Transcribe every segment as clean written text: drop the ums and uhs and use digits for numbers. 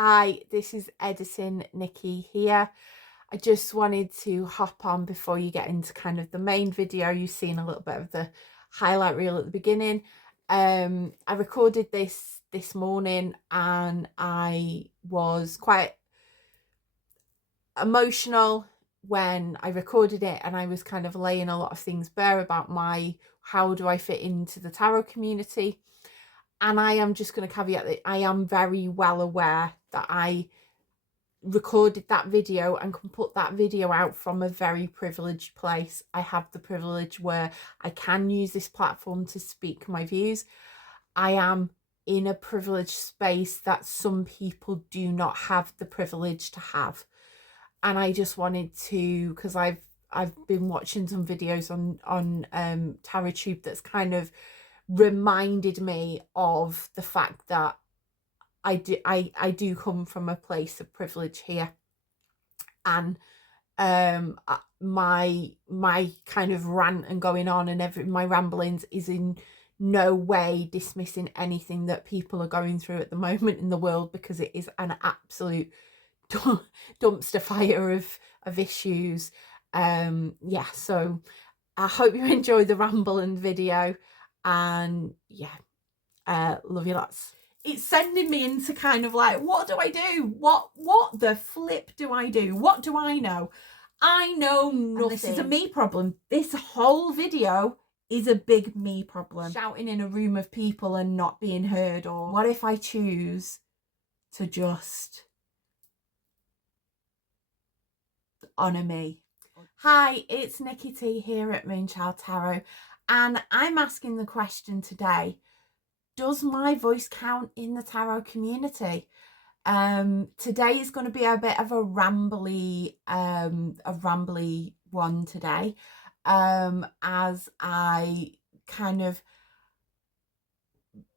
Hi, this is Editing Nikki here. I just wanted to hop on before you get into kind of the main video. You've seen a little bit of the highlight reel at the beginning. I recorded this morning and I was quite emotional when I recorded it, and I was kind of laying a lot of things bare about how do I fit into the tarot community. And I am just going to caveat that I am very well aware that I recorded that video and can put that video out from a very privileged place. I have the privilege where I can use this platform to speak my views. I am in a privileged space that some people do not have the privilege to have. And I just wanted to, because I've been watching some videos on TarotTube that's kind of reminded me of the fact that I do come from a place of privilege here, and my kind of rant and going on and my ramblings is in no way dismissing anything that people are going through at the moment in the world, because it is an absolute dumpster fire of issues. Yeah, so I hope you enjoy the ramble and video, and yeah, love you lots. It's sending me into kind of like, what do I do? What the flip do I do? What do I know? I know nothing. And this is a me problem. This whole video is a big me problem. Shouting in a room of people and not being heard, or what if I choose to just honour me? Hi, it's Nikki T here at Moonchild Tarot, and I'm asking the question today: does my voice count in the tarot community? Today is going to be a bit of a rambly one today, as I kind of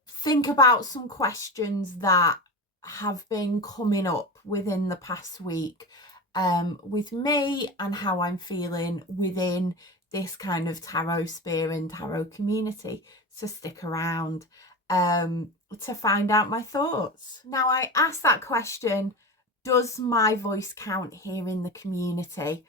think about some questions that have been coming up within the past week, with me and how I'm feeling within this kind of tarot sphere and tarot community. So stick around to find out my thoughts. Now, I asked that question, does my voice count here in the community?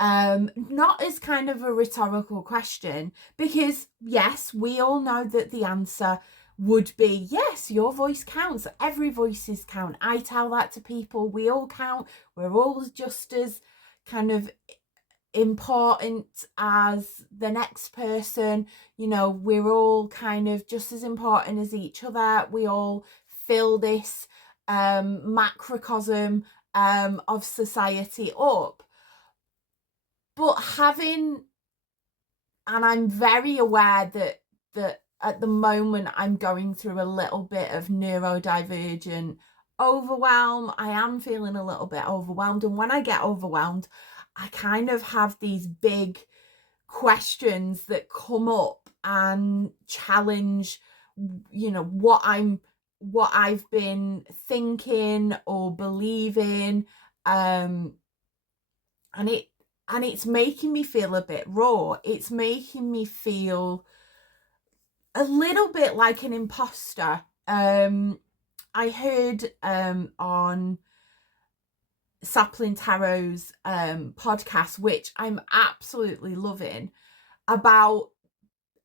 Not as kind of a rhetorical question, because yes, we all know that the answer would be yes, your voice counts. Every voices count. I tell that to people. We all count. We're all just as kind of important as the next person. You know, we're all kind of just as important as each other. We all fill this macrocosm of society up. But and I'm very aware that at the moment I'm going through a little bit of neurodivergent overwhelm. I am feeling a little bit overwhelmed, and when I get overwhelmed, I kind of have these big questions that come up and challenge, you know, what I've been thinking or believing, and it's making me feel a bit raw. It's making me feel a little bit like an imposter. I heard on Sapling Tarot's podcast, which I'm absolutely loving, about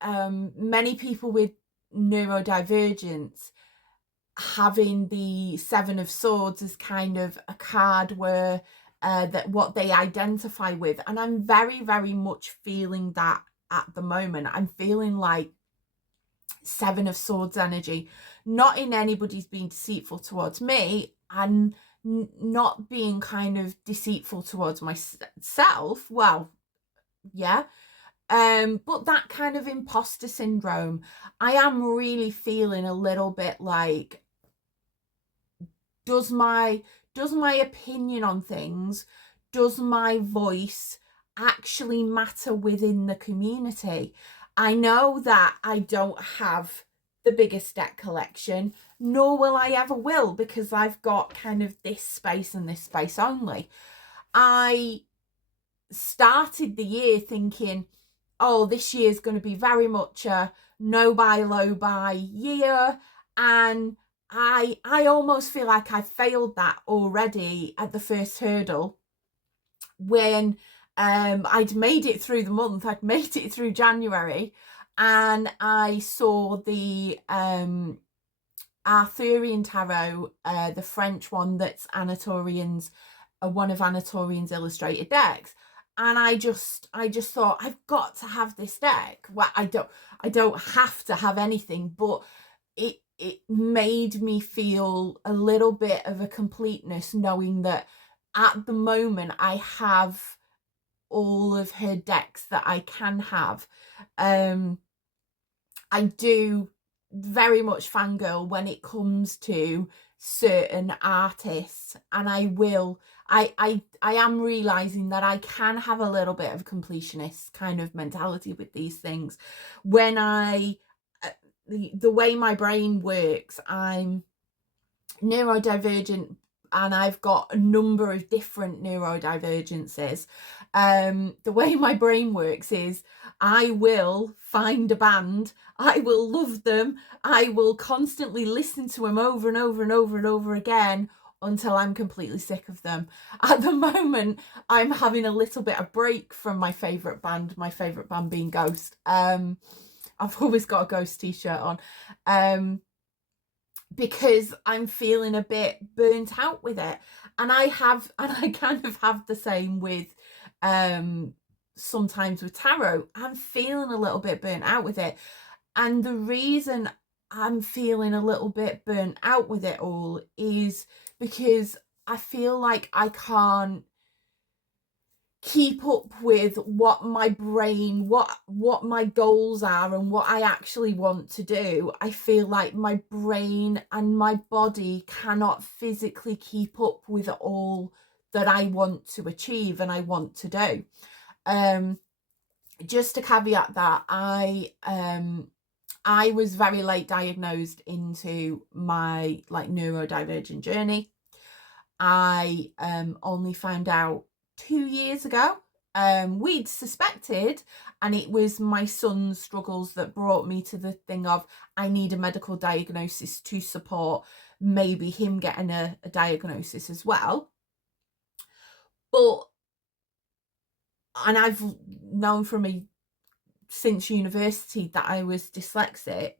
many people with neurodivergence having the Seven of Swords as kind of a card where that what they identify with. And I'm very, very much feeling that at the moment. I'm feeling like Seven of Swords energy, not in anybody's being deceitful towards me, and not being kind of deceitful towards myself. Well, yeah. But that kind of imposter syndrome, I am really feeling a little bit like, does my opinion on things, does my voice actually matter within the community? I know that I don't have the biggest deck collection, nor will I ever will, because I've got kind of this space and this space only. I started the year thinking, oh, this year's going to be very much a no buy, low buy year, and I almost feel like I failed that already at the first hurdle when I'd made it through the month. I'd made it through January, and I saw the Arthurian tarot, the French one that's Anatorian's, one of Anatorian's illustrated decks. And I just thought, I've got to have this deck. Well, I don't have to have anything, but it made me feel a little bit of a completeness, knowing that at the moment I have all of her decks that I can have. I do very much fangirl when it comes to certain artists, and I am realizing that I can have a little bit of completionist kind of mentality with these things. When the way my brain works, I'm neurodivergent, and I've got a number of different neurodivergences. The way my brain works is I will find a band, I will love them, I will constantly listen to them over and over and over and over again until I'm completely sick of them. At the moment, I'm having a little bit of break from my favourite band being Ghost. I've always got a Ghost t-shirt on. Because I'm feeling a bit burnt out with it. And I kind of have the same with sometimes with tarot. I'm feeling a little bit burnt out with it. And the reason I'm feeling a little bit burnt out with it all is because I feel like I can't keep up with what my brain, what my goals are and what I actually want to do. I feel like my brain and my body cannot physically keep up with all that I want to achieve and I want to do. Just to caveat that, I was very late diagnosed into my neurodivergent journey. I only found out 2 years ago. We'd suspected, and it was my son's struggles that brought me to the thing of I need a medical diagnosis to support maybe him getting a diagnosis as well. And I've known from since university that I was dyslexic.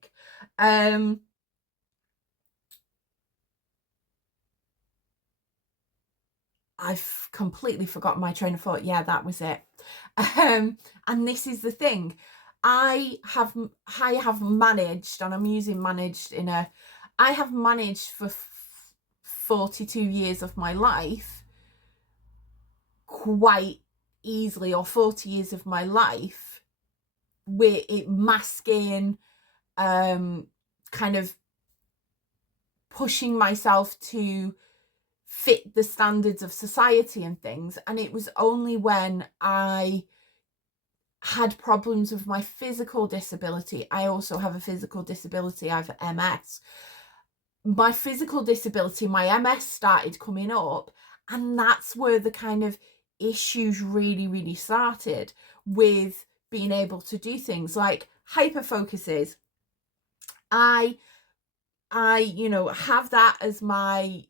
I've completely forgotten my train of thought. Yeah, that was it. And this is the thing. I have managed, and I'm using managed I have managed for 42 years of my life quite easily, or 40 years of my life, with it masking, kind of pushing myself to fit the standards of society and things. And it was only when I had problems with my physical disability. I also have a physical disability. I have MS. My physical disability, my MS, started coming up, and that's where the kind of issues really started with being able to do things like hyperfocuses. I have that as my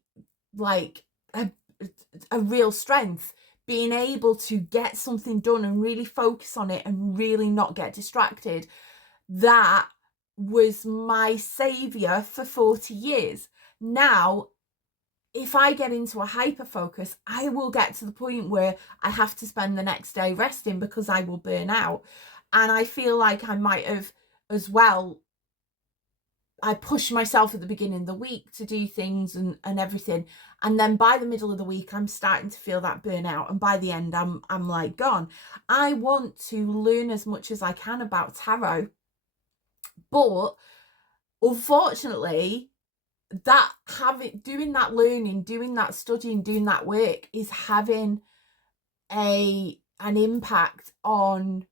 a real strength, being able to get something done and really focus on it and really not get distracted. That was my savior for 40 years. Now, if I get into a hyper focus, I will get to the point where I have to spend the next day resting because I will burn out. And I feel like I might have as well. I push myself at the beginning of the week to do things and everything. And then by the middle of the week, I'm starting to feel that burnout. And by the end, I'm like gone. I want to learn as much as I can about tarot. But unfortunately, doing that learning, doing that studying, doing that work is having an impact on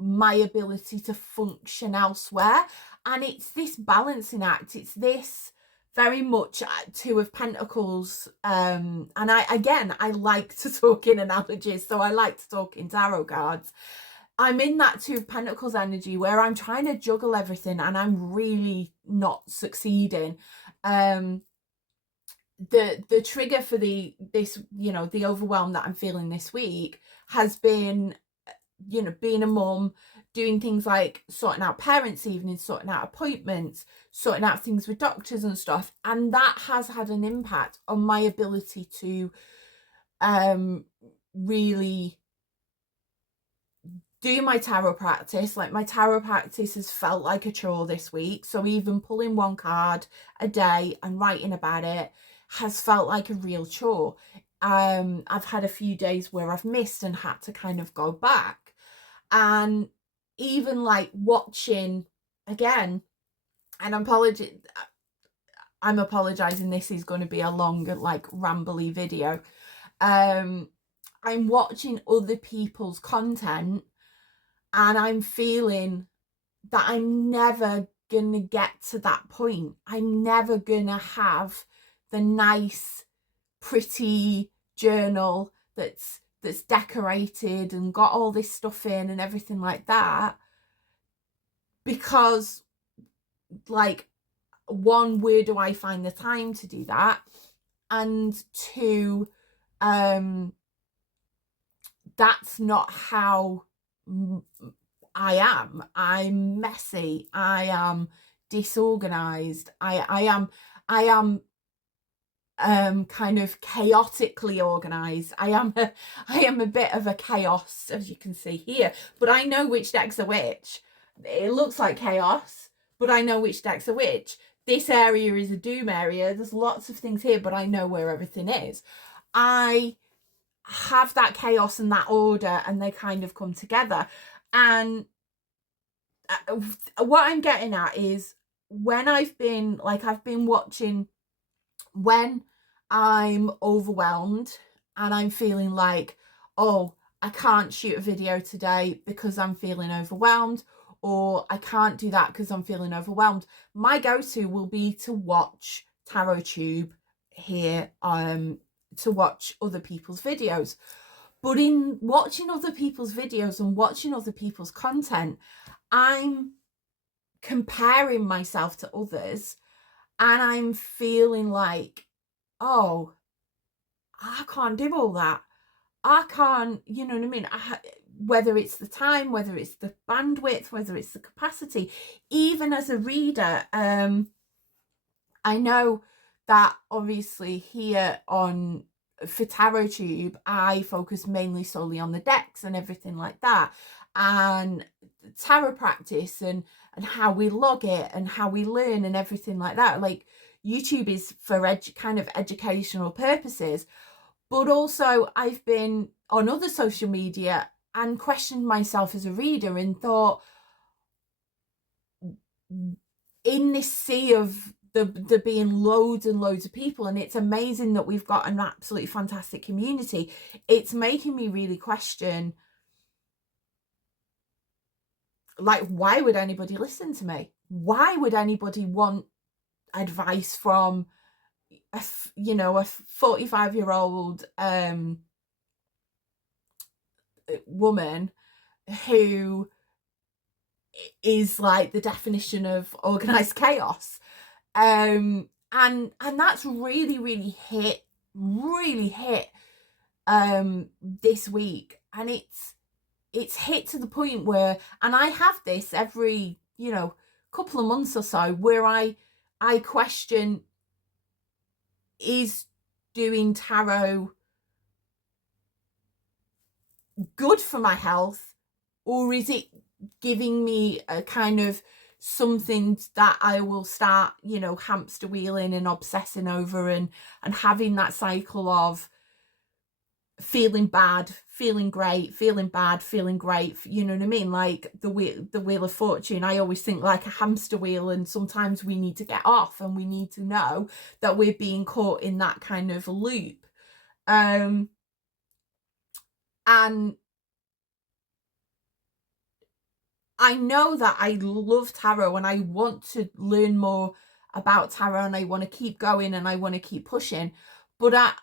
my ability to function elsewhere. And it's this balancing act. It's this very much Two of Pentacles. And I like to talk in analogies, so I like to talk in tarot cards. I'm in that Two of Pentacles energy where I'm trying to juggle everything and I'm really not succeeding. The trigger for the overwhelm that I'm feeling this week has been, being a mum, doing things like sorting out parents' evenings, sorting out appointments, sorting out things with doctors and stuff. And that has had an impact on my ability to really do my tarot practice. Like, my tarot practice has felt like a chore this week. So even pulling one card a day and writing about it has felt like a real chore. I've had a few days where I've missed and had to kind of go back. And even like watching again, and I'm apologizing, this is going to be a longer, like, rambly video. I'm watching other people's content and I'm feeling that I'm never gonna get to that point. I'm never gonna have the nice, pretty journal that's decorated and got all this stuff in and everything like that, because, like, one, where do I find the time to do that? And two, that's not how I am. I'm messy. I am disorganized. I am kind of chaotically organized. I am a bit of a chaos, as you can see here, but I know which decks are which. It looks like chaos, but I know which decks are which. This area is a doom area. There's lots of things here, but I know where everything is. I have that chaos and that order, and they kind of come together. And what I'm getting at is, when I've been watching, when I'm overwhelmed and I'm feeling like, oh, I can't shoot a video today because I'm feeling overwhelmed, or I can't do that because I'm feeling overwhelmed, my go-to will be to watch TarotTube here, to watch other people's videos. But in watching other people's videos and watching other people's content, I'm comparing myself to others, and I'm feeling like, oh, I can't do all that. I can't, you know what I mean? Whether it's the time, whether it's the bandwidth, whether it's the capacity, even as a reader, I know that obviously here for TarotTube, I focus mainly solely on the decks and everything like that, and tarot practice and how we log it and how we learn and everything like that. Like, YouTube is for kind of educational purposes, but also I've been on other social media and questioned myself as a reader and thought, in this sea of there being loads and loads of people, and it's amazing that we've got an absolutely fantastic community, it's making me really question, like, why would anybody listen to me? Why would anybody want advice from a 45-year-old woman who is like the definition of organized chaos? And that's really hit this week, and it's hit to the point where, and I have this every couple of months or so, where I question, is doing tarot good for my health, or is it giving me a kind of something that I will start, hamster wheeling and obsessing over, and having that cycle of feeling bad, feeling great, feeling bad, feeling great, you know what I mean? Like the wheel of fortune. I always think like a hamster wheel, and sometimes we need to get off, and we need to know that we're being caught in that kind of loop. And I know that I love tarot and I want to learn more about tarot, and I want to keep going and I want to keep pushing, but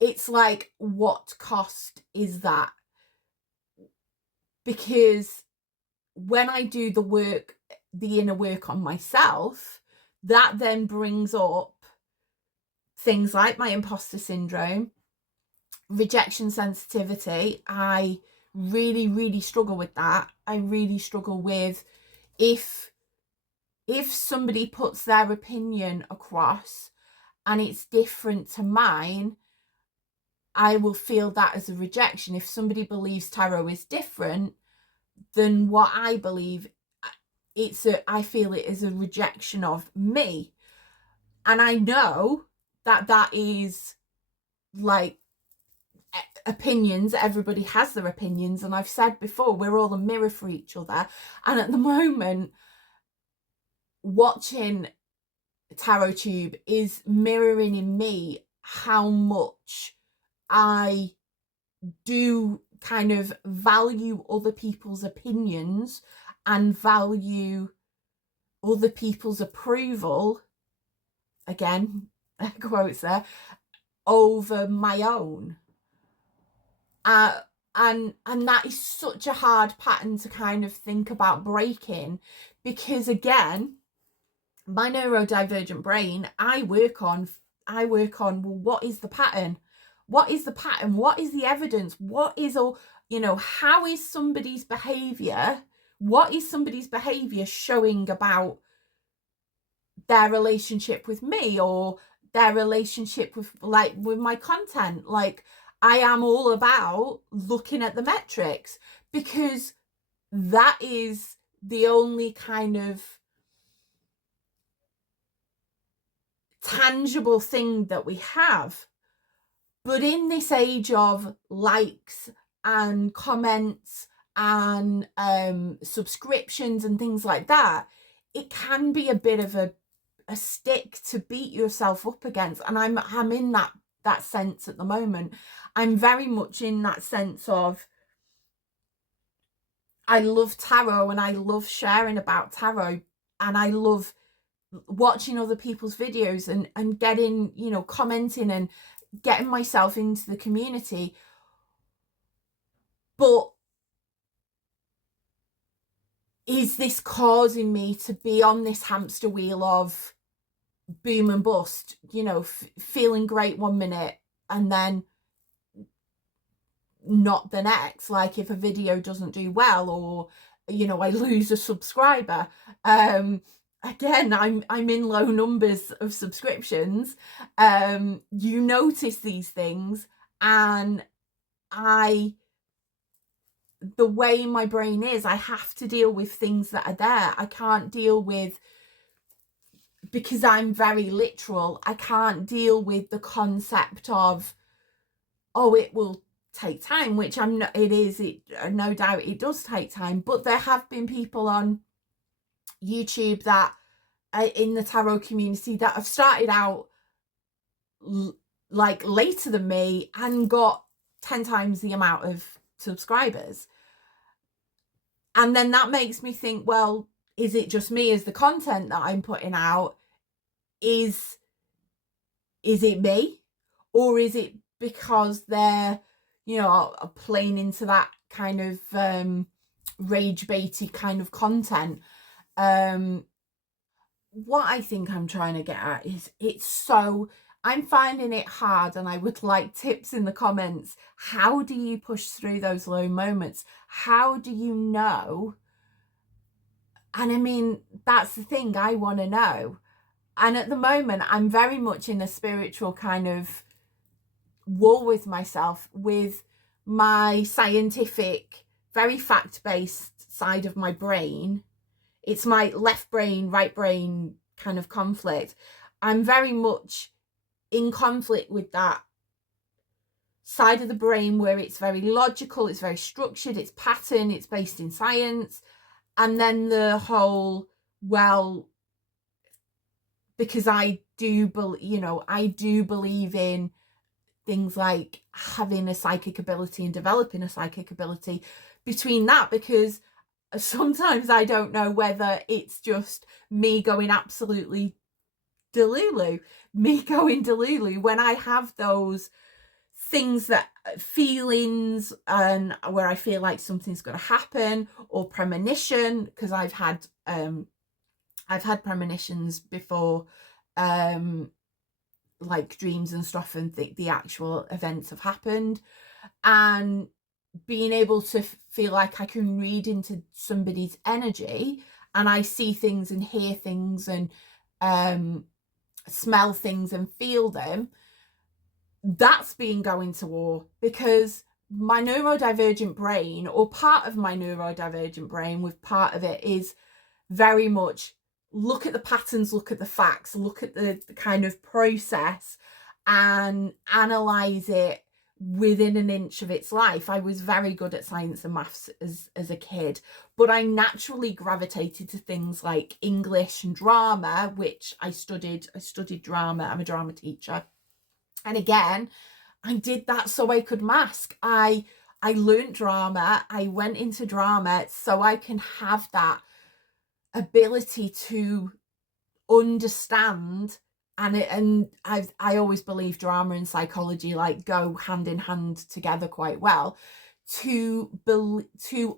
it's like, what cost is that? Because when I do the inner work on myself, that then brings up things like my imposter syndrome, rejection sensitivity. I really, really struggle with that. I really struggle with if somebody puts their opinion across and it's different to mine, I will feel that as a rejection. If somebody believes tarot is different than what I believe, I feel it is a rejection of me. And I know that that is like opinions. Everybody has their opinions, and I've said before, we're all a mirror for each other. And at the moment, watching Tarot Tube is mirroring in me how much I do kind of value other people's opinions and value other people's approval, again, quotes there, over my own. And that is such a hard pattern to kind of think about breaking, because again, my neurodivergent brain, I work on, well, what is the pattern? What is the pattern? What is the evidence? What is all, how is somebody's behavior? What is somebody's behavior showing about their relationship with me, or their relationship with my content? Like, I am all about looking at the metrics, because that is the only kind of tangible thing that we have. But in this age of likes and comments and subscriptions and things like that, it can be a bit of a stick to beat yourself up against. And I'm in that sense at the moment. I'm very much in that sense of, I love tarot and I love sharing about tarot, and I love watching other people's videos and getting, commenting and getting myself into the community. But is this causing me to be on this hamster wheel of boom and bust, feeling great one minute and then not the next? Like, if a video doesn't do well, or I lose a subscriber, again, I'm in low numbers of subscriptions. You notice these things, and the way my brain is, I have to deal with things that are there. I can't deal with, because I'm very literal, I can't deal with the concept of, oh, it will take time, which no doubt it does take time. But there have been people on YouTube that in the tarot community that have started out like later than me and got 10 times the amount of subscribers. And then that makes me think, well, is it just me? Is the content that I'm putting out, is it me? Or is it because they're, are playing into that kind of rage baity kind of content? What I think I'm trying to get at is, I'm finding it hard, and I would like tips in the comments. How do you push through those low moments? How do you know? And I mean, that's the thing I want to know. And at the moment, I'm very much in a spiritual kind of war with myself, with my scientific, very fact-based side of my brain. It's my left brain, right brain kind of conflict. I'm very much in conflict with that side of the brain where it's very logical, it's very structured, it's pattern, it's based in science. And then the whole, well, because I do believe in things like having a psychic ability and developing a psychic ability, between that, because sometimes I don't know whether it's just me going absolutely delulu, when I have those things, that feelings, and where I feel like something's going to happen, or premonition, because I've I've had premonitions before, like dreams and stuff, and the actual events have happened, and being able to feel like I can read into somebody's energy, and I see things and hear things and smell things and feel them. That's been going to war, because my neurodivergent brain, or part of my neurodivergent brain, with part of it, is very much look at the patterns, look at the facts, look at the kind of process and analyze it within an inch of its life. I was very good at science and maths as a kid, but I naturally gravitated to things like English and drama, which I studied drama. I'm a drama teacher. And again, I did that so I could mask. I learned drama. I went into drama so I can have that ability to understand. And I always believe drama and psychology like go hand in hand together quite well, to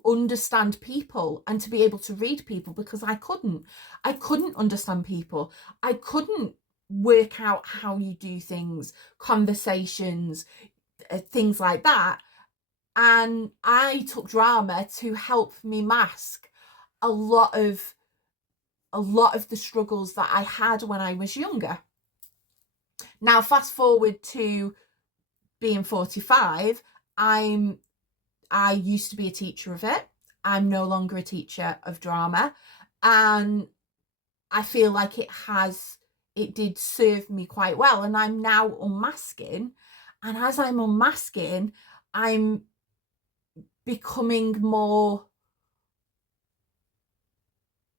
understand people and to be able to read people, because I couldn't understand people. I couldn't work out how you do things, conversations, things like that. And I took drama to help me mask a lot of the struggles that I had when I was younger. Now, fast forward to being 45, I used to be a teacher of it. I'm no longer a teacher of drama, and I feel like it did serve me quite well. And I'm now unmasking, and as I'm unmasking, I'm becoming more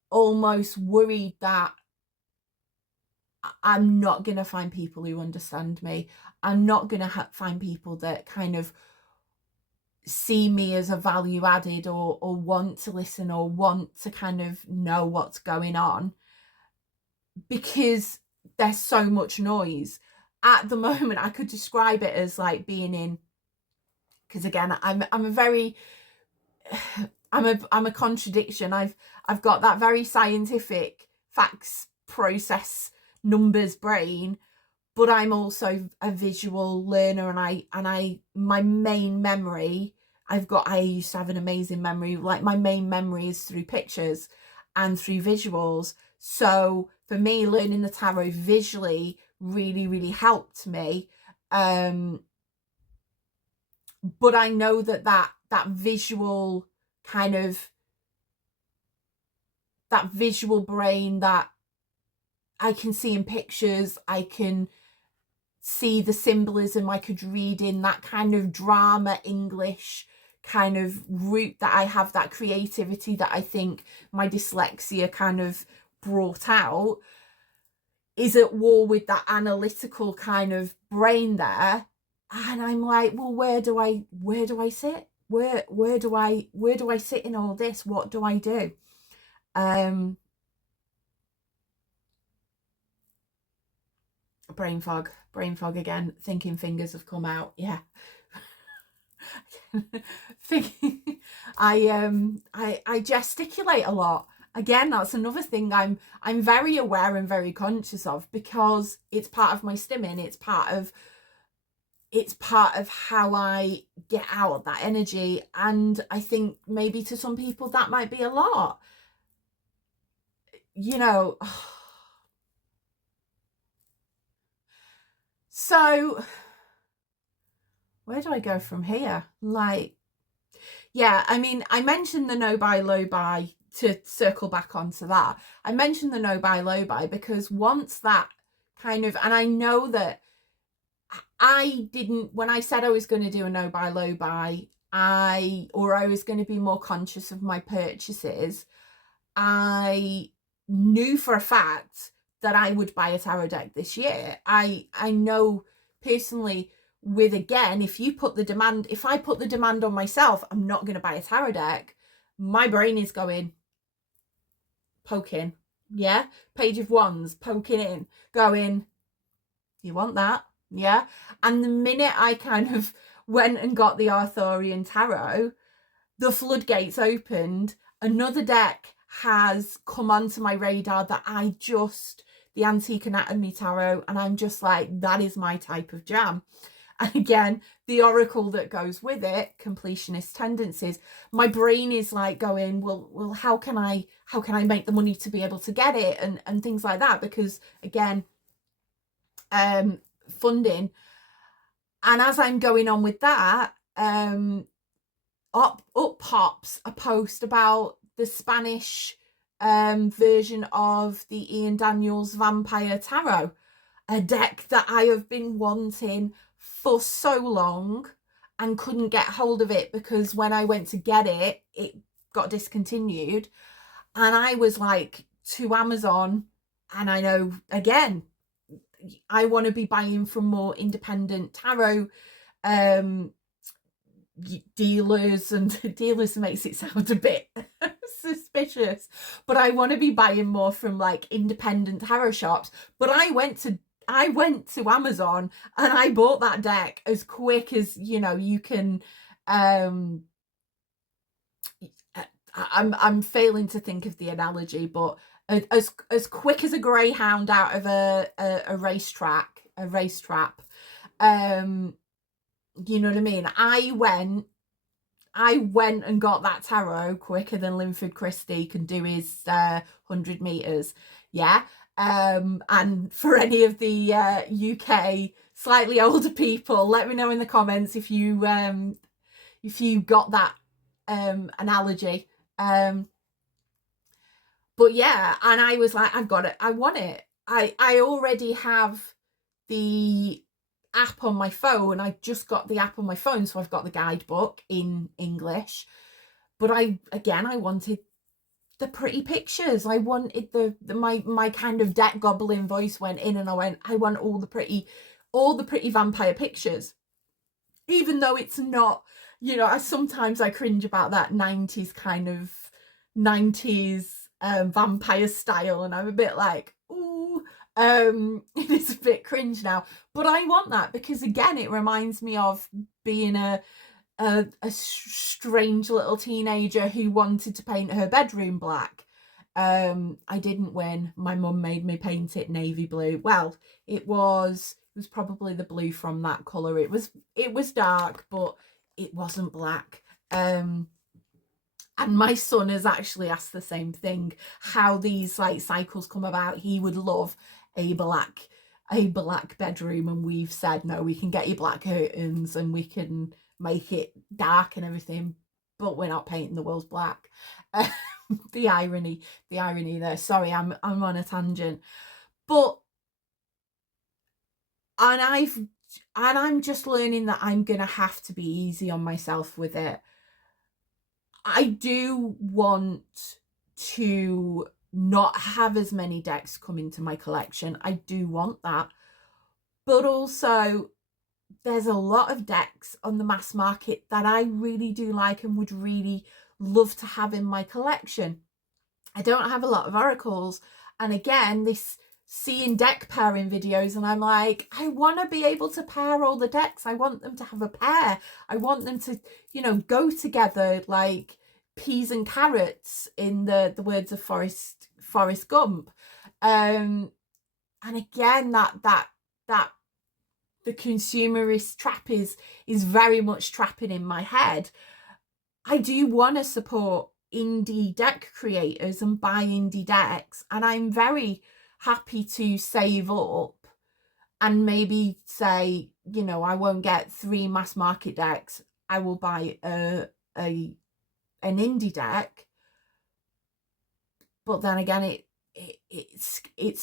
almost worried that I'm not going to find people who understand me. I'm not going to find people that kind of see me as a value added, or want to listen, or want to kind of know what's going on, because there's so much noise. At the moment, I could describe it as like being in, because again, I'm a very I'm a contradiction. I've got that very scientific facts process numbers brain, but I'm also a visual learner, and I my main memory, I used to have an amazing memory. Like, my main memory is through pictures and through visuals. So for me, learning the tarot visually really, really helped me. But I know that visual kind of, that visual brain that I can see in pictures, I can see the symbolism, I could read in that kind of drama English kind of route that I have, that creativity that I think my dyslexia kind of brought out, is at war with that analytical kind of brain there. And I'm like, well, where do I sit? Where do I sit in all this? What do I do? Brain fog again. Thinking fingers have come out. Yeah. I gesticulate a lot. Again, that's another thing I'm very aware and very conscious of, because it's part of my stimming. It's part of how I get out that energy. And I think maybe to some people that might be a lot, you know. So where do I go from here? Like, yeah, I mean, I mentioned the no buy, low buy, to circle back onto that. I mentioned the no buy, low buy because once that kind of, and I know that I didn't, when I said I was going to do a no buy, low buy, I was going to be more conscious of my purchases, I knew for a fact that I would buy a tarot deck this year. I know personally, with, again, if I put the demand on myself, I'm not going to buy a tarot deck, my brain is going, poking, yeah, Page of Wands, poking in, going, you want that? Yeah. And the minute I kind of went and got the Arthurian tarot, the floodgates opened. Another deck has come onto my radar that the Antique Anatomy Tarot, and I'm just like, that is my type of jam. And again, the oracle that goes with it, completionist tendencies, my brain is like going, well, how can I make the money to be able to get it, and things like that, because again, funding. And as I'm going on with that, up pops a post about the Spanish version of the Ian Daniels Vampire Tarot, a deck that I have been wanting for so long and couldn't get hold of it because when I went to get it, it got discontinued. And I was like to Amazon, and I know, again, I want to be buying from more independent tarot dealers, and dealers makes it sound a bit suspicious, but I want to be buying more from like independent tarot shops. But I went to Amazon and I bought that deck as quick as, you know, you can. I'm failing to think of the analogy, but as quick as a greyhound out of a racetrack, a race trap. You know what I mean? I went and got that tarot quicker than Linford Christie can do his 100 meters. Yeah. And for any of the UK slightly older people, let me know in the comments if you got that analogy. But yeah, and I was like, I've got it, I want it. I already have the app on my phone. I just got the app on my phone, so I've got the guidebook in English. But I wanted the pretty pictures. I wanted my kind of deck goblin voice went in, and I went, I want all the pretty vampire pictures. Even though it's not, you know, sometimes I cringe about that 90s kind of 90s vampire style, and I'm a bit like, ooh, it is a bit cringe now. But I want that because, again, it reminds me of being a strange little teenager who wanted to paint her bedroom black. I didn't win. My mum made me paint it navy blue. Well, it was probably the blue from that colour. It was dark, but it wasn't black. And my son has actually asked the same thing, how these like cycles come about. He would love a black bedroom, and we've said, no, we can get you black curtains and we can make it dark and everything, but we're not painting the walls black. The irony there. Sorry, I'm on a tangent. But and I'm just learning that I'm gonna have to be easy on myself with it. I do want to not have as many decks come into my collection. I do want that. But also, there's a lot of decks on the mass market that I really do like and would really love to have in my collection. I don't have a lot of oracles. And again, this seeing deck pairing videos, and I'm like, I want to be able to pair all the decks. I want them to have a pair. I want them to, you know, go together like peas and carrots, in the words of Forrest Gump. And again, that the consumerist trap is very much trapping in my head. I do want to support indie deck creators and buy indie decks, and I'm very happy to save up and maybe say, you know, I won't get 3 mass market decks. I will buy an indie deck. But then again, it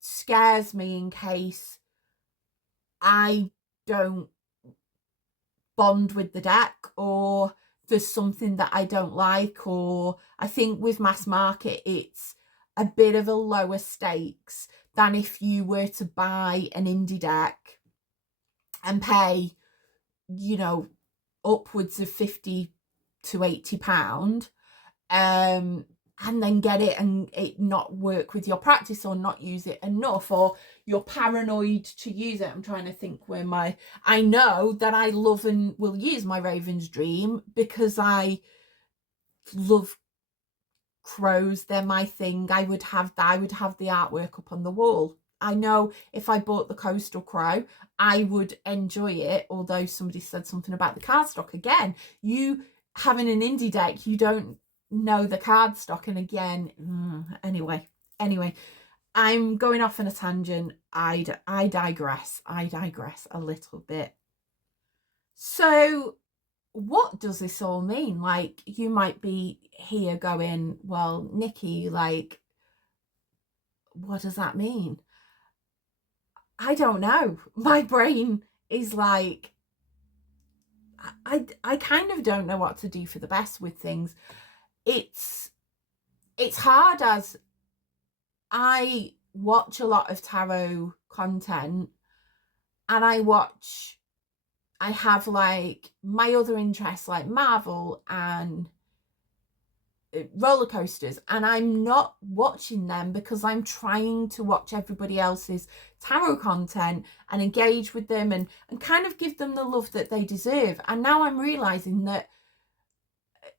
scares me in case I don't bond with the deck, or there's something that I don't like. Or I think with mass market, it's a bit of a lower stakes than if you were to buy an indie deck and pay, you know, upwards of £50 to £80, and then get it and it not work with your practice, or not use it enough, or you're paranoid to use it. I'm trying to think where I know that I love and will use my Raven's Dream because I love crows, they're my thing. I would have the artwork up on the wall. I know if I bought the coastal crow, I would enjoy it, although somebody said something about the cardstock. Again, you having an indie deck, you don't know the cardstock, and again, anyway, I'm going off on a tangent. I digress a little bit. So what does this all mean? Like, you might be here going, well, Nikki, like, what does that mean? I don't know. My brain is like, I kind of don't know what to do for the best with things. It's hard, as I watch a lot of tarot content, and I have like my other interests like Marvel and roller coasters, and I'm not watching them because I'm trying to watch everybody else's tarot content and engage with them and kind of give them the love that they deserve. And now I'm realizing that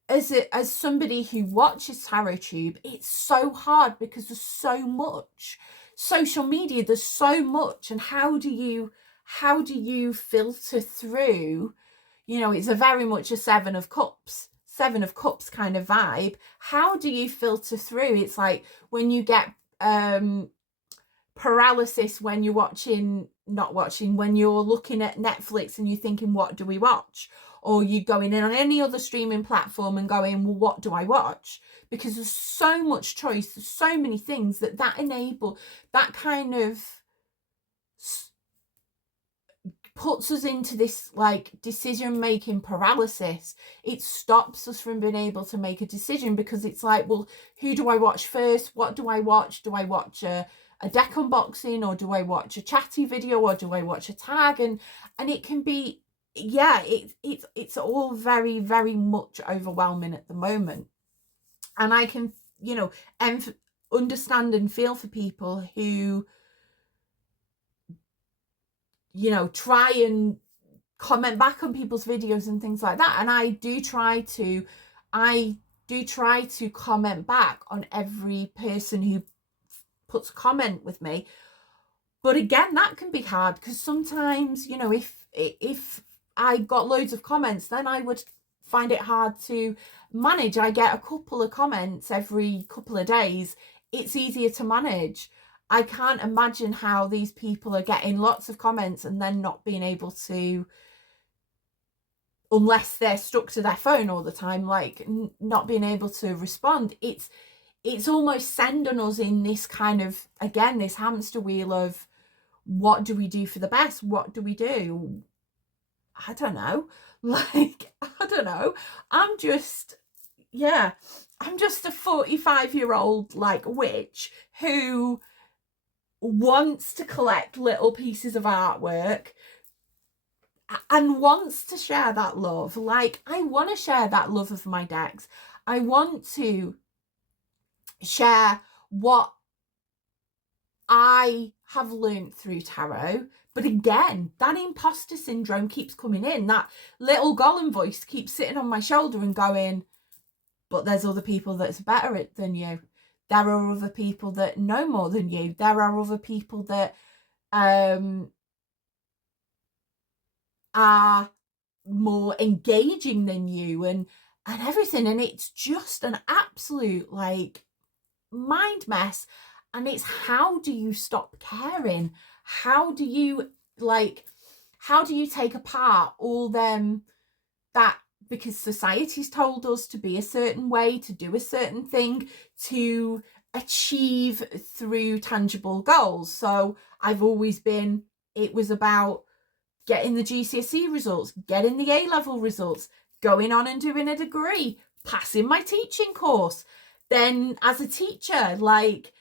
as somebody who watches TarotTube, it's so hard because there's so much social media, there's so much, and how do you filter through? You know, it's a very much a seven of cups kind of vibe. How do you filter through? It's like when you get paralysis when you're when you're looking at Netflix and you're thinking, what do we watch? Or you going in on any other streaming platform and going, well, what do I watch? Because there's so much choice, there's so many things that enable that kind of puts us into this like decision-making paralysis. It stops us from being able to make a decision because it's like, well, who do I watch first? What do I watch? Do I watch a deck unboxing, or do I watch a chatty video, or do I watch a tag? And it can be, yeah, it's all very, very much overwhelming at the moment. And I can, you know, understand and feel for people who, you know, try and comment back on people's videos and things like that. And I do try to comment back on every person who puts a comment with me. But again, that can be hard because sometimes, you know, if I got loads of comments, then I would find it hard to manage. I get a couple of comments every couple of days. It's easier to manage. I can't imagine how these people are getting lots of comments and then not being able to, unless they're stuck to their phone all the time, like not being able to respond. It's almost sending us in this kind of, again, this hamster wheel of, what do we do for the best? What do we do? I don't know. Like, I don't know. I'm just a 45-year-old like witch who wants to collect little pieces of artwork and wants to share that love. Like, I want to share that love of my decks. I want to share what I have learned through tarot. But again, that imposter syndrome keeps coming in. That little Gollum voice keeps sitting on my shoulder and going, but there's other people that's better at than you. There are other people that know more than you. There are other people that are more engaging than you and everything. And it's just an absolute like mind mess. And it's, how do you stop caring? How do you take apart all them that, because society's told us to be a certain way, to do a certain thing, to achieve through tangible goals. So I've always been, it was about getting the GCSE results, getting the A-level results, going on and doing a degree, passing my teaching course. Then as a teacher, like,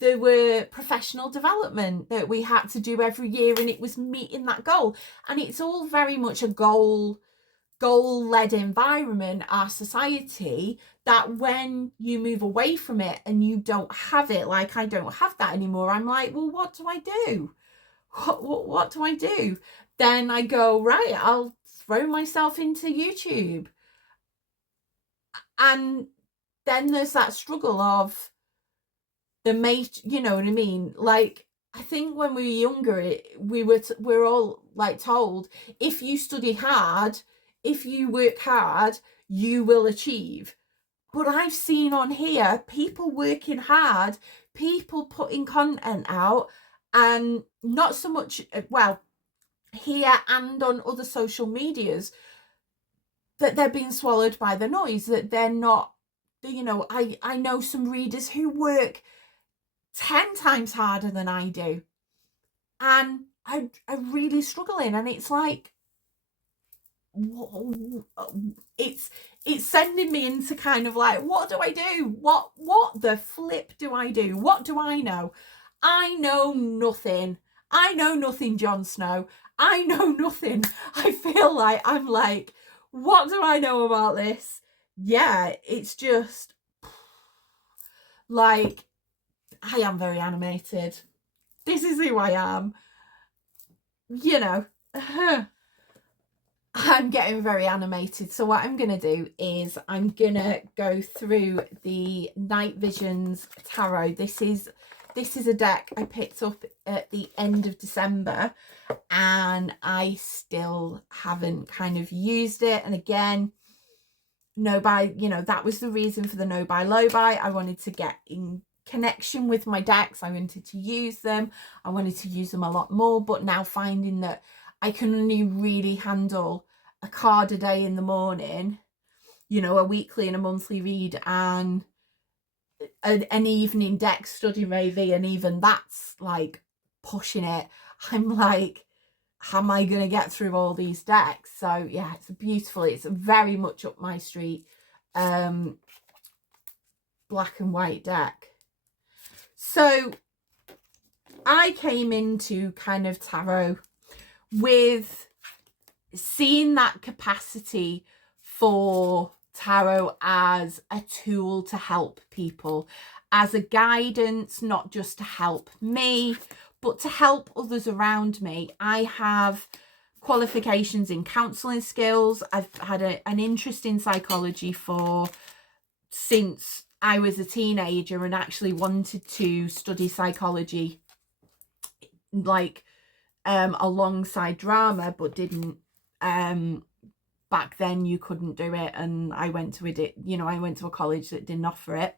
there were professional development that we had to do every year, and it was meeting that goal. And it's all very much a goal-led environment, our society, that when you move away from it and you don't have it, like I don't have that anymore, I'm like, well, what do I do? What do I do? Then I go, right, I'll throw myself into YouTube. And then there's that struggle of the mate, you know what I mean? Like, I think when we were younger, we're all like told, if you study hard, if you work hard, you will achieve. But I've seen on here people working hard, people putting content out, and not so much, well, here and on other social medias, that they're being swallowed by the noise, that they're not, you know, I know some readers who work 10 times harder than I do, and I'm really struggling, and it's like, it's sending me into kind of like, what do I do? What the flip do I do? What do I know? I know nothing. I know nothing, Jon Snow. I know nothing. I feel like I'm like, what do I know about this? Yeah, it's just like, I am very animated. This is who I am. You know, I'm getting very animated. So what I'm going to do is I'm going to go through the Night Visions Tarot. This is a deck I picked up at the end of December, and I still haven't kind of used it. And again, no buy, you know, that was the reason for the no buy, low buy. I wanted to get in connection with my decks. I wanted to use them. I wanted to use them a lot more, but now finding that I can only really handle a card a day in the morning, you know, a weekly and a monthly read, and an evening deck study maybe, and even that's like pushing it. I'm like, how am I going to get through all these decks? So yeah, it's beautiful. It's very much up my street. Black and white deck. So I came into kind of tarot with seeing that capacity for tarot as a tool to help people, as a guidance, not just to help me, but to help others around me. I have qualifications in counselling skills. I've had an interest in psychology since I was a teenager, and actually wanted to study psychology like alongside drama, but didn't. Back then you couldn't do it, and I went to it, you know, I went to a college that didn't offer it,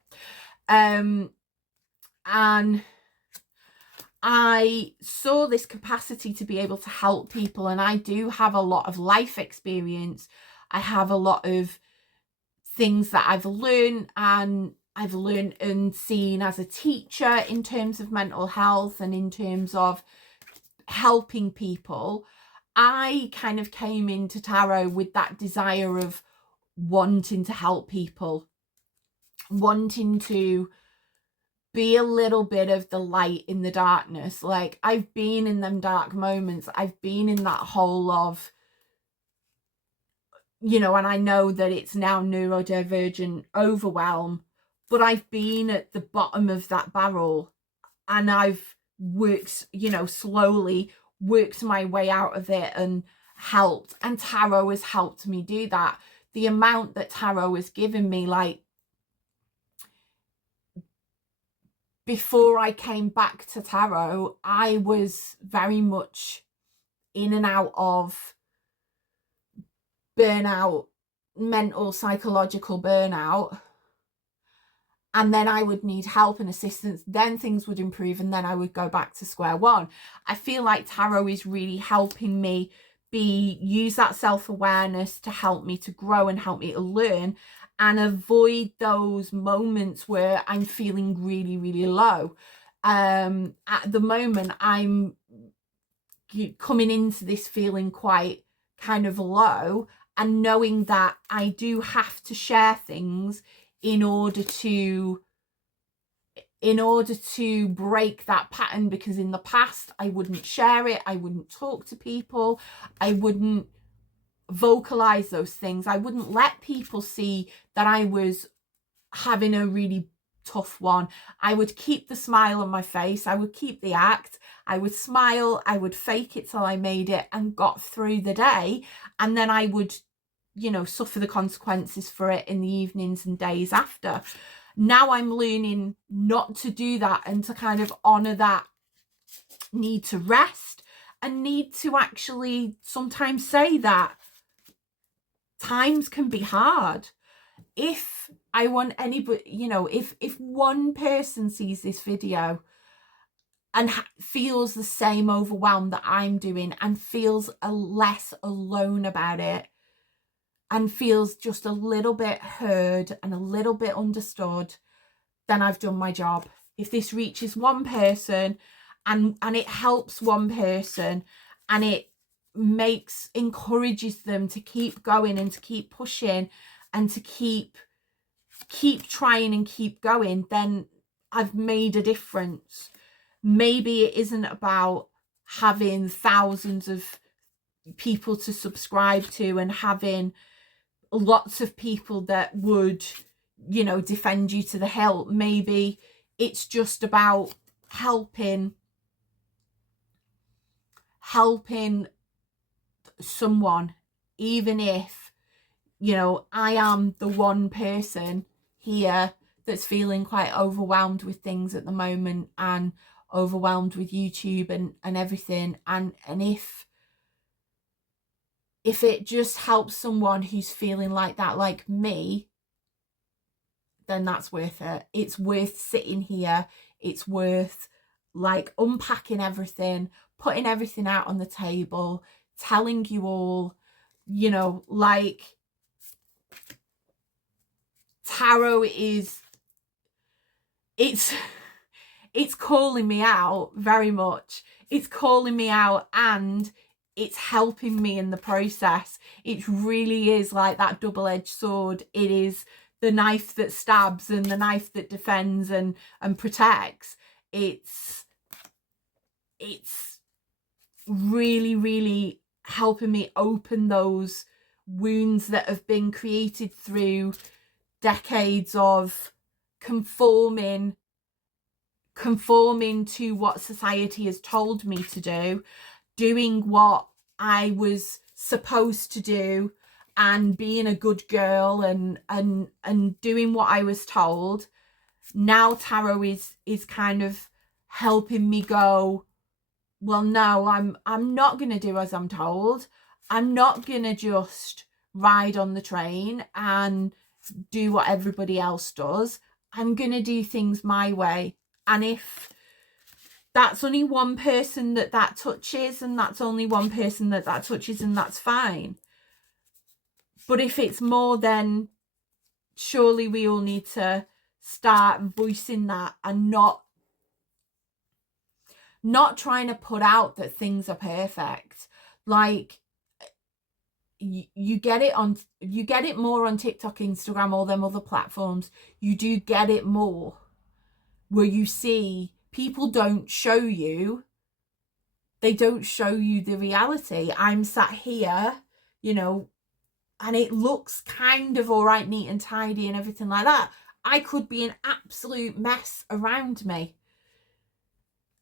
and I saw this capacity to be able to help people. And I do have a lot of life experience. I have a lot of things that I've learned and seen as a teacher in terms of mental health and in terms of helping people. I kind of came into tarot with that desire of wanting to help people, wanting to be a little bit of the light in the darkness. Like, I've been in them dark moments. I've been in that hole of, you know, and I know that it's now neurodivergent overwhelm, but I've been at the bottom of that barrel, and I've worked, you know, slowly worked my way out of it and helped. And tarot has helped me do that. The amount that tarot has given me, like, before I came back to tarot, I was very much in and out of burnout, mental, psychological burnout. And then I would need help and assistance, then things would improve, and then I would go back to square one. I feel like tarot is really helping me use that self-awareness to help me to grow and help me to learn and avoid those moments where I'm feeling really, really low. At the moment, I'm coming into this feeling quite kind of low, and knowing that I do have to share things in order to break that pattern, because in the past I wouldn't share it, I wouldn't talk to people, I wouldn't vocalize those things, I wouldn't let people see that I was having a really tough one. I would keep the smile on my face, I would keep the act, I would smile, I would fake it till I made it and got through the day, and then I would you know, suffer the consequences for it in the evenings and days after. Now I'm learning not to do that, and to kind of honor that need to rest, and need to actually sometimes say that times can be hard. If I want anybody, you know, if one person sees this video and feels the same overwhelm that I'm doing, and feels less alone about it, and feels just a little bit heard and a little bit understood, then I've done my job. If this reaches one person and it helps one person, and it encourages them to keep going and to keep pushing and to keep trying and keep going, then I've made a difference. Maybe it isn't about having thousands of people to subscribe to and having lots of people that would, you know, defend you to the hilt. Maybe it's just about helping someone, even if, you know, I am the one person here that's feeling quite overwhelmed with things at the moment, and overwhelmed with YouTube and everything, and if it just helps someone who's feeling like that, like me, then that's worth it. It's worth sitting here. It's worth like unpacking everything, putting everything out on the table, telling you all, you know, like, tarot is, it's calling me out very much. It's calling me out, and it's helping me in the process. It really is like that double-edged sword. It is the knife that stabs and the knife that defends and protects. It's really, really helping me open those wounds that have been created through decades of conforming to what society has told me to do, doing what I was supposed to do, and being a good girl and doing what I was told. Now tarot is kind of helping me go, well, no, I'm not going to do as I'm told. I'm not going to just ride on the train and do what everybody else does. I'm going to do things my way. And if that's only one person that touches, and that's only one person that touches, and that's fine. But if it's more, then surely we all need to start voicing that, and not trying to put out that things are perfect. Like, you get it more on TikTok, Instagram, all them other platforms. You do get it more where you see people don't show you the reality. I'm sat here, you know, and it looks kind of all right, neat and tidy and everything like that. I could be an absolute mess around me.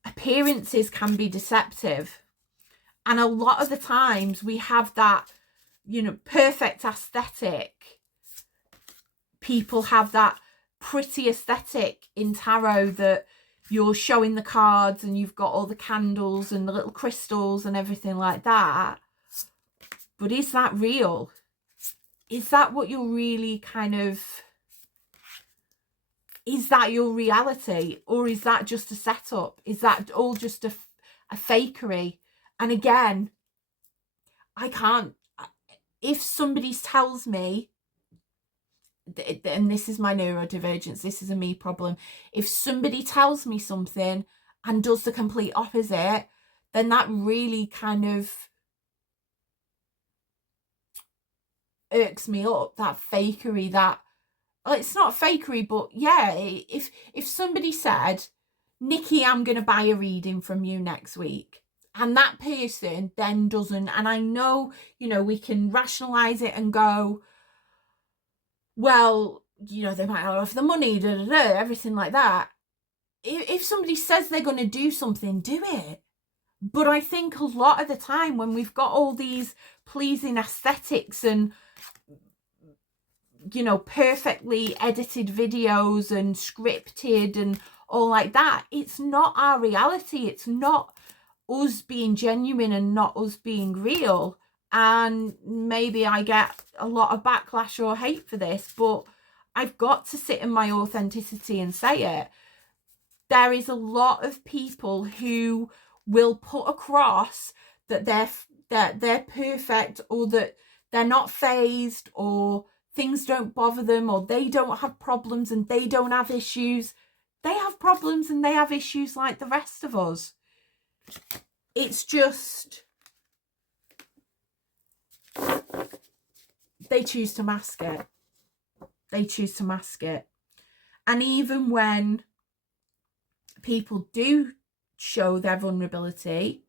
Appearances can be deceptive. And a lot of the times we have that, you know, perfect aesthetic. People have that pretty aesthetic in tarot, that you're showing the cards and you've got all the candles and the little crystals and everything like that. But is that real? Is that what you're really is that your reality? Or is that just a setup? Is that all just a fakery? And again, I can't, if somebody tells me, and this is my neurodivergence, this is a me problem, if somebody tells me something and does the complete opposite, then that really kind of irks me up. That fakery, that, well, it's not fakery, but yeah, if somebody said, Nikki, I'm going to buy a reading from you next week, and that person then doesn't, and I know, you know, we can rationalize it and go, well, you know, they might not have the money, everything like that. If somebody says they're going to do something, do it. But I think a lot of the time when we've got all these pleasing aesthetics and, you know, perfectly edited videos and scripted and all like that. It's not our reality. It's not us being genuine and not us being real. And maybe I get a lot of backlash or hate for this, but I've got to sit in my authenticity and say it. There is a lot of people who will put across that they're perfect, or that they're not phased, or things don't bother them, or they don't have problems and they don't have issues. They have problems and they have issues like the rest of us. It's just they choose to mask it. They choose to mask it. And even when people do show their vulnerability,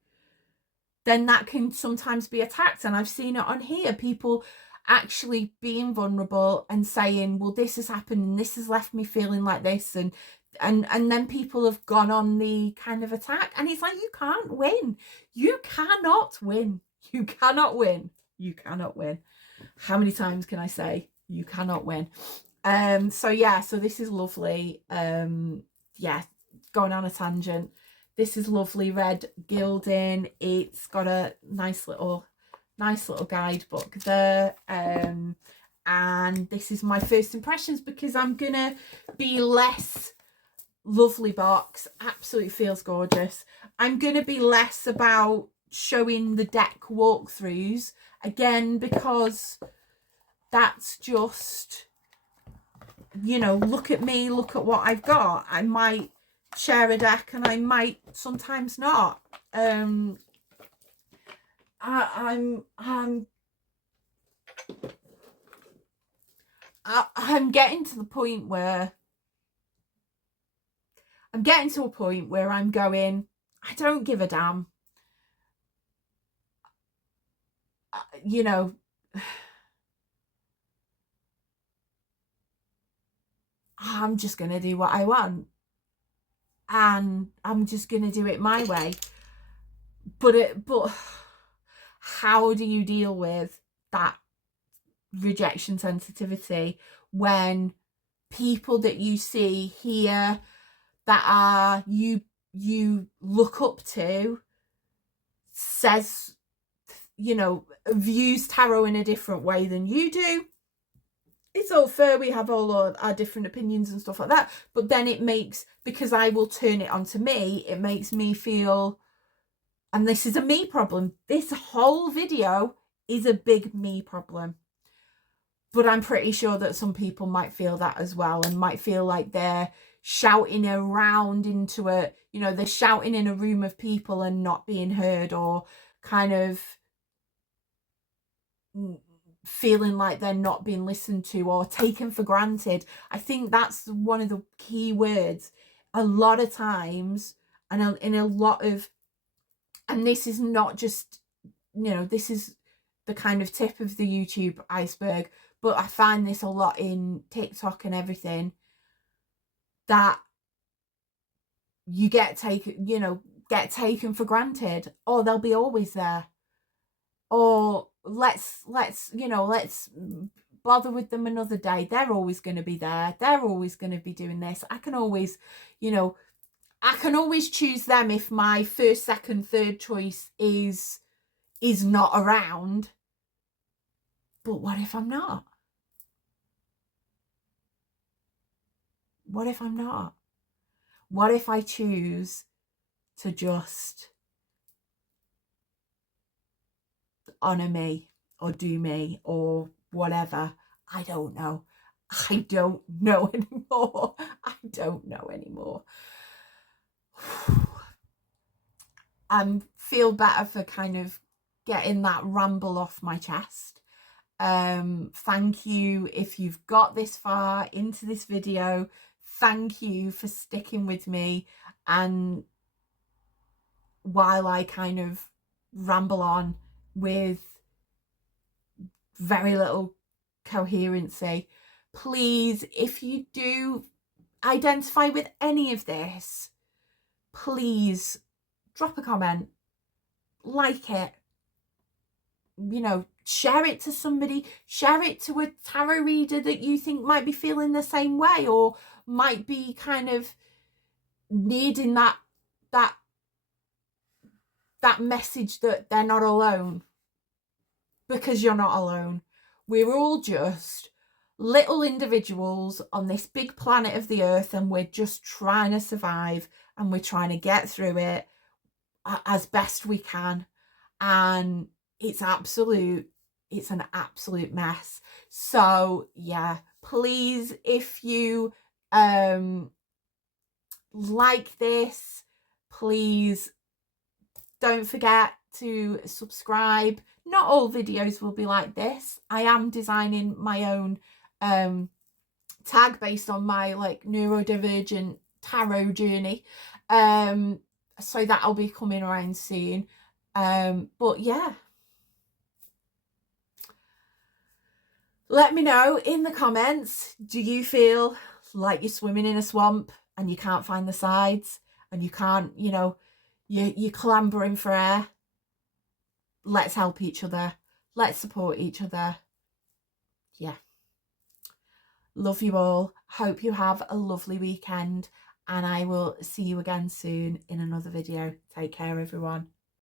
then that can sometimes be attacked. And I've seen it on here, people actually being vulnerable and saying, well, this has happened and this has left me feeling like this, and then people have gone on the kind of attack. And it's like, you can't win. You cannot win. You cannot win. You cannot win. How many times can I say you cannot win? So yeah, so this is lovely. Yeah, going on a tangent. This is lovely red gilding. It's got a nice little guidebook there. And this is my first impressions, because I'm gonna be less lovely box, absolutely feels gorgeous. I'm gonna be less about showing the deck walkthroughs again, because that's just, you know, look at me, look at what I've got. I might share a deck and I might sometimes not. I'm getting to the point where I'm going, I don't give a damn. You know, I'm just going to do what I want. And I'm just going to do it my way. But how do you deal with that rejection sensitivity when people that you see here that are you look up to says, you know, views tarot in a different way than you do? It's all fair, we have all our different opinions and stuff like that, but then it makes, because I will turn it onto me, it makes me feel, and this is a me problem. This whole video is a big me problem. But I'm pretty sure that some people might feel that as well, and might feel like they're shouting around into a, you know, they're shouting in a room of people and not being heard, or kind of feeling like they're not being listened to or taken for granted. I think that's one of the key words a lot of times, and in a lot of, and this is not just, you know, this is the kind of tip of the YouTube iceberg, but I find this a lot in TikTok and everything, that you get taken for granted, or they'll be always there, or let's bother with them another day. They're always going to be there. They're always going to be doing this. I can always, you know, I can always choose them if my first, second, third choice is not around. But what if I'm not? What if I'm not? What if I choose to just honor me or do me or whatever? I don't know. I don't know anymore. I don't know anymore. I feel better for kind of getting that ramble off my chest. Thank you if you've got this far into this video. Thank you for sticking with me, and while I kind of ramble on with very little coherency, please, if you do identify with any of this, please drop a comment, like it, you know, share it to somebody, share it to a tarot reader that you think might be feeling the same way, or might be kind of needing that message that they're not alone, because you're not alone. We're all just little individuals on this big planet of the earth, and we're just trying to survive, and we're trying to get through it as best we can. And it's an absolute mess. So yeah, please, if you like this, please don't forget to subscribe. Not all videos will be like this. I am designing my own tag based on my like neurodivergent tarot journey, so that'll be coming around soon. But yeah, let me know in the comments, do you feel like you're swimming in a swamp and you can't find the sides, and you can't, you know, you're clambering for air? Let's help each other. Let's support each other. Yeah. Love you all. Hope you have a lovely weekend, and I will see you again soon in another video. Take care, everyone.